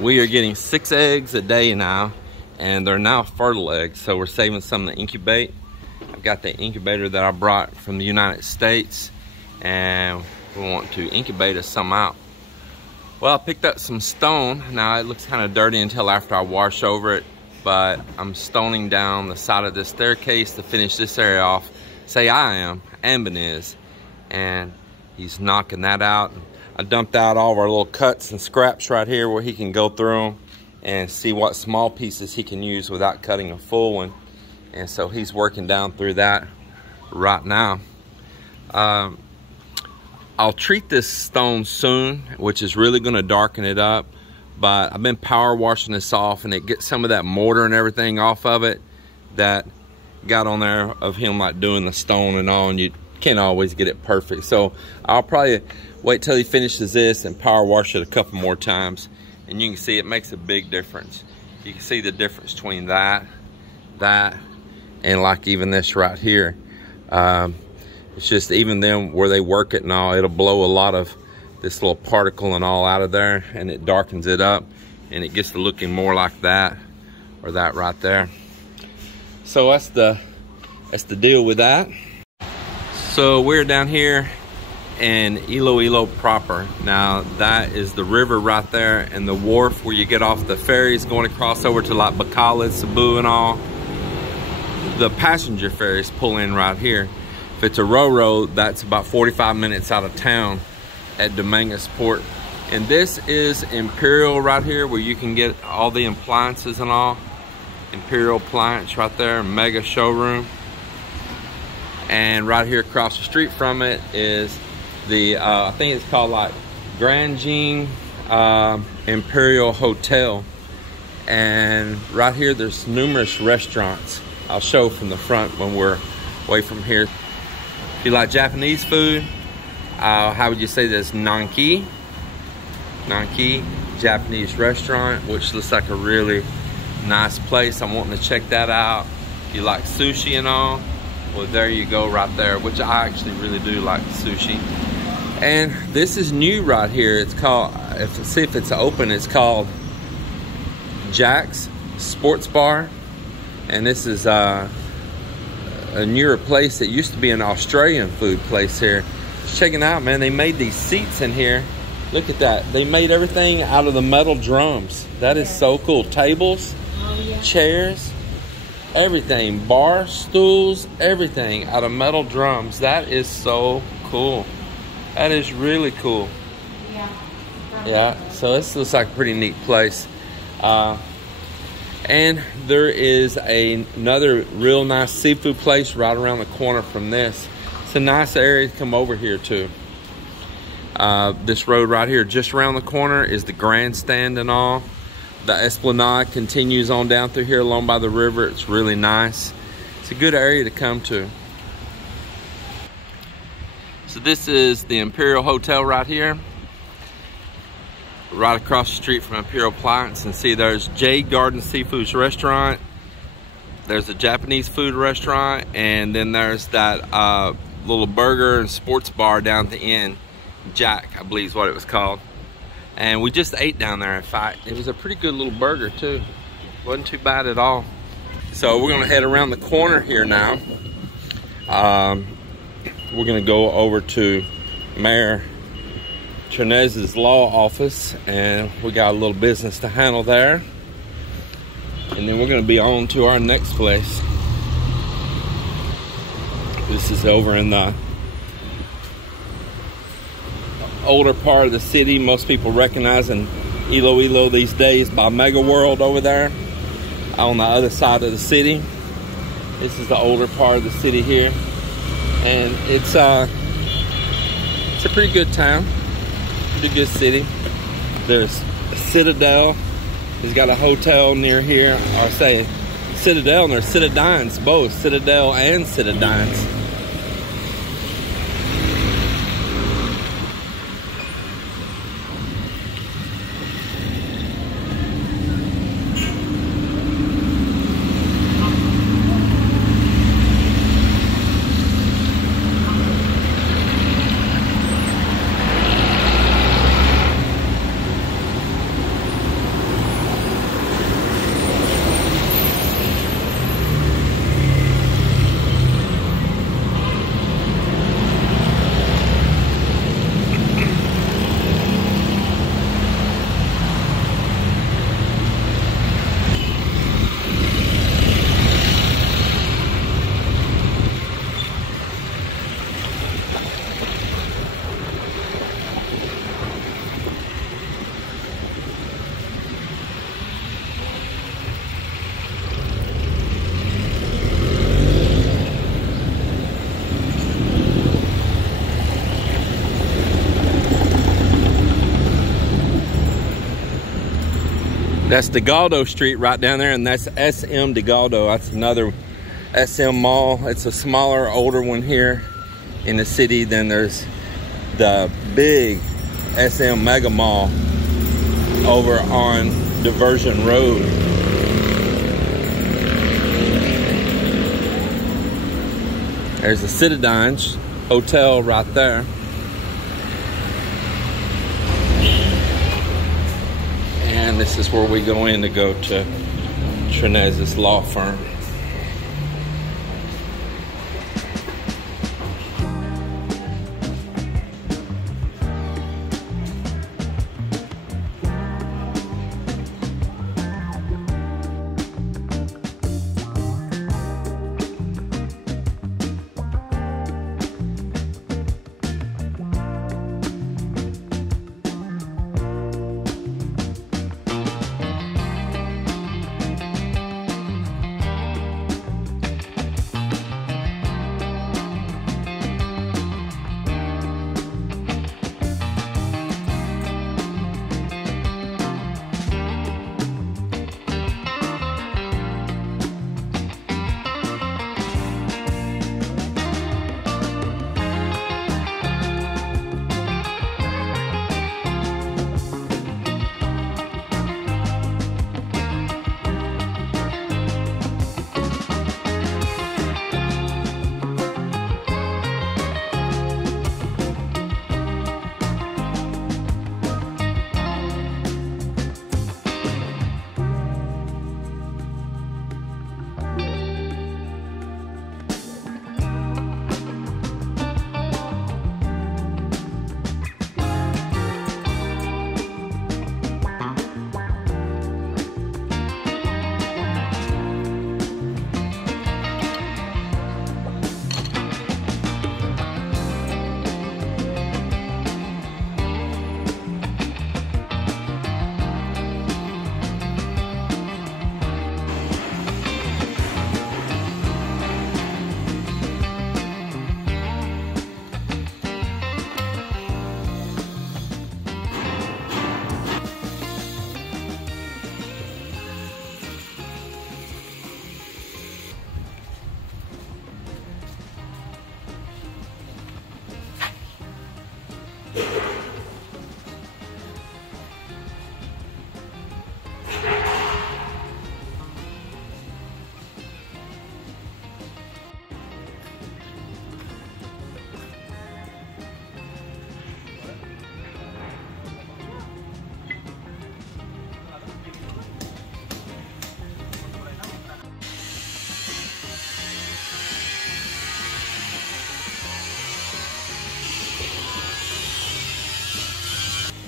We are getting 6 eggs a day now, and they're now fertile eggs, so we're saving some to incubate. I've got the incubator that I brought from the United States, and we want to incubate us some out. Well, I picked up some stone. Now it looks kind of dirty until after I wash over it, but I'm stoning down the side of this staircase to finish this area off. Say I am, Ambin is, and he's knocking that out. I dumped out all of our little cuts and scraps right here where he can go through them and see what small pieces he can use without cutting a full one. And so he's working down through that right now. I'll treat this stone soon, which is really going to darken it up. But I've been power washing this off, and it gets some of that mortar and everything off of it that got on there of him like doing the stone and all, and you can't always get it perfect. So I'll probably wait till he finishes this and power wash it a couple more times, and you can see it makes a big difference. You can see the difference between that, and like even this right here. It's just even them where they work it and all, it'll blow a lot of this little particle and all out of there, and it darkens it up, and it gets to looking more like that or that right there. So that's the deal with that. So we're down here in Iloilo proper. Now that is the river right there, and the wharf where you get off the ferries going across over to like Bacala, Cebu and all. The passenger ferries pull in right here. If it's a Roro, that's about 45 minutes out of town at Dumangas Port. And this is Imperial right here, where you can get all the appliances and all. Imperial Appliance right there, mega showroom. And right here across the street from it is the, I think it's called like Grand Jean Imperial Hotel. And right here there's numerous restaurants. I'll show from the front when we're away from here. If you like Japanese food, how would you say this? Nanki Japanese restaurant, which looks like a really nice place. I'm wanting to check that out. If you like sushi and all, well, there you go right there, which I actually really do like sushi. And this is new right here. It's called, see if it's open, it's called Jack's Sports Bar. And this is a newer place that used to be an Australian food place here. Just checking out, man, they made these seats in here. Look at that. They made everything out of the metal drums. That is so cool. Tables, chairs, everything. Bar stools, everything out of metal drums. That is so cool. That is really cool. Yeah, so this looks like a pretty neat place. And there is another real nice seafood place right around the corner from this. It's a nice area to come over here to. This road right here, just around the corner, is the grandstand and all. The Esplanade continues on down through here along by the river. It's really nice. It's a good area to come to. So this is the Imperial Hotel right here, right across the street from Imperial Appliance. And see, there's Jade Garden Seafoods restaurant, there's a Japanese food restaurant, and then there's that little burger and sports bar down at the end. Jack, I believe is what it was called. And we just ate down there. In fact, it was a pretty good little burger too. Wasn't too bad at all. So we're gonna head around the corner here now. We're gonna go over to Mayor Ternez's law office, and we got a little business to handle there. And then we're gonna be on to our next place. This is over in the older part of the city. Most people recognizing Iloilo these days by Mega World over there on the other side of the city. This is the older part of the city here, and it's a pretty good town, pretty good city. There's Citadel. He's got a hotel near here. Or say Citadel, and there's Citadines, both Citadel and Citadines. That's DeGaldo Street right down there, and that's SM DeGaldo. That's another SM mall. It's a smaller, older one here in the city. Then there's the big SM Mega Mall over on Diversion Road. There's the Citadines Hotel right there. And this is where we go in to go to Trenez's law firm.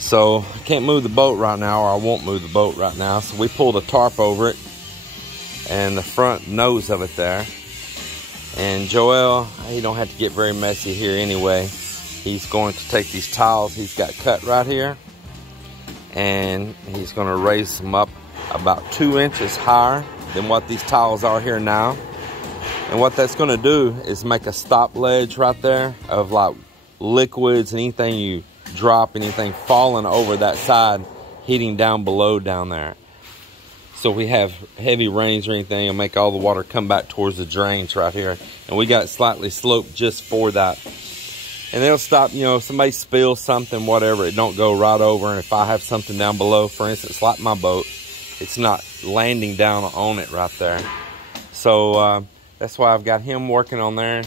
So I can't move the boat right now, or I won't move the boat right now. So we pulled a tarp over it and the front nose of it there. And Joel, he don't have to get very messy here anyway. He's going to take these tiles he's got cut right here, and he's going to raise them up about 2 inches higher than what these tiles are here now. And what that's going to do is make a stop ledge right there of like liquids and anything you drop, anything falling over that side, hitting down below down there. So if we have heavy rains or anything, it'll make all the water come back towards the drains right here. And we got it slightly sloped just for that. And it'll stop, you know, if somebody spills something, whatever, it don't go right over. And if I have something down below, for instance, like my boat, it's not landing down on it right there. So that's why I've got him working on there.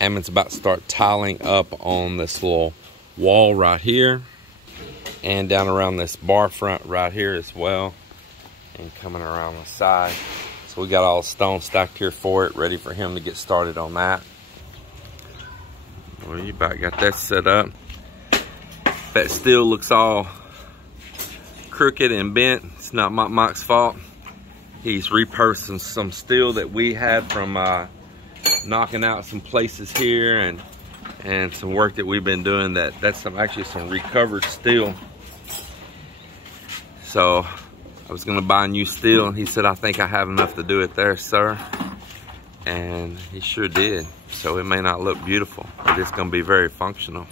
Ammon's about to start tiling up on this little wall right here and down around this bar front right here as well, and coming around the side. So we got all the stone stacked here for it, ready for him to get started on that. Well, you about got that set up. That steel looks all crooked and bent. It's not Mike's fault. He's repurposing some steel that we had from knocking out some places here, and some work that we've been doing. That's actually some recovered steel. So I was gonna buy new steel, and he said, I think I have enough to do it there, sir. And he sure did. So it may not look beautiful, but it's gonna be very functional.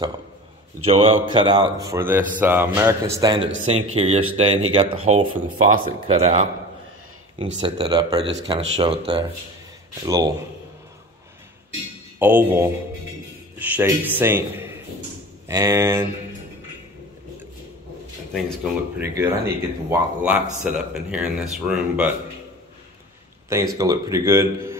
So Joel cut out for this American Standard sink here yesterday, and he got the hole for the faucet cut out. You can set that up. I just kind of showed there. A little oval shaped sink, and I think it's gonna look pretty good. I need to get the light set up in here in this room, but I think it's gonna look pretty good.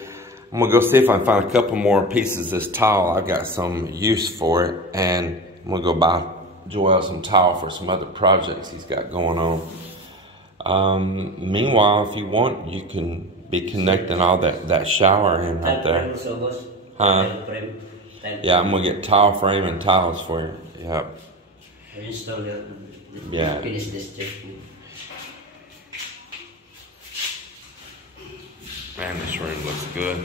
I'm gonna go see if I can find a couple more pieces of this tile. I've got some use for it, and I'm gonna go buy Joel some tile for some other projects he's got going on. Meanwhile, if you want, you can be connecting all that shower in right there. Huh? Yeah, I'm gonna get tile frame and tiles for you. Yep. Yeah. Man, this room looks good.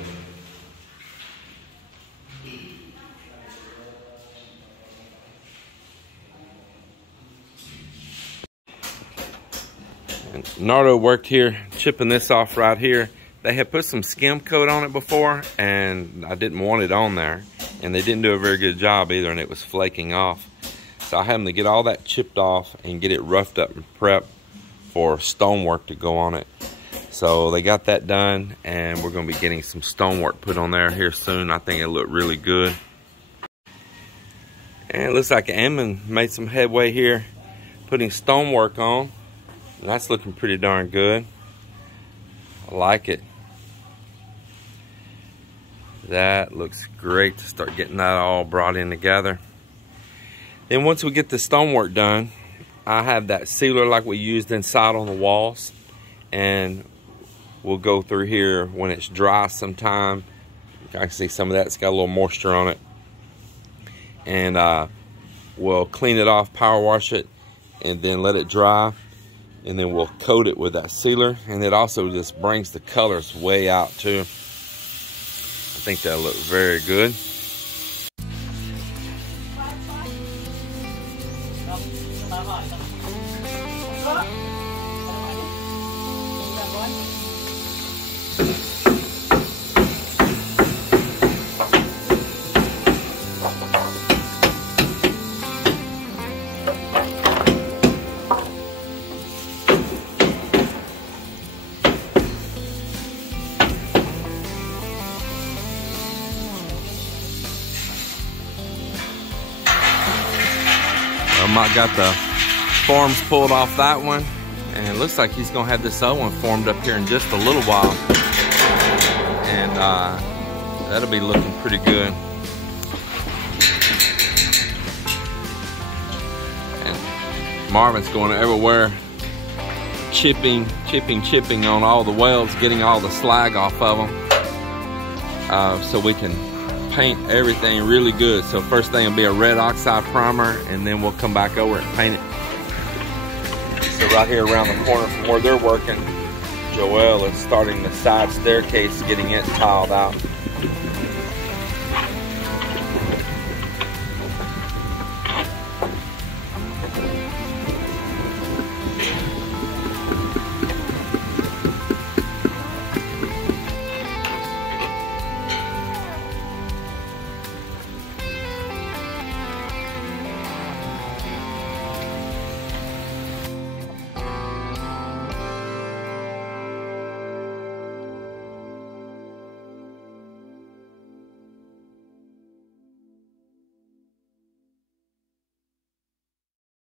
And Nardo worked here, chipping this off right here. They had put some skim coat on it before, and I didn't want it on there. And they didn't do a very good job either, and it was flaking off. So I had them to get all that chipped off and get it roughed up and prepped for stonework to go on it. So they got that done, and we're gonna be getting some stonework put on there here soon. I think it'll look really good. And it looks like Ammon made some headway here, putting stonework on. And that's looking pretty darn good. I like it. That looks great to start getting that all brought in together. Then once we get the stonework done, I have that sealer like we used inside on the walls, and we'll go through here when it's dry sometime. I can see some of that's got a little moisture on it, and we'll clean it off, power wash it, and then let it dry, and then we'll coat it with that sealer. And it also just brings the colors way out too. I think that'll look very good. Mike got the forms pulled off that one, and it looks like he's gonna have this other one formed up here in just a little while, and that'll be looking pretty good. And Marvin's going everywhere, chipping on all the welds, getting all the slag off of them, so we can paint everything really good. So first thing will be a red oxide primer, and then we'll come back over and paint it. So right here around the corner from where they're working, Joel is starting the side staircase, getting it tiled out.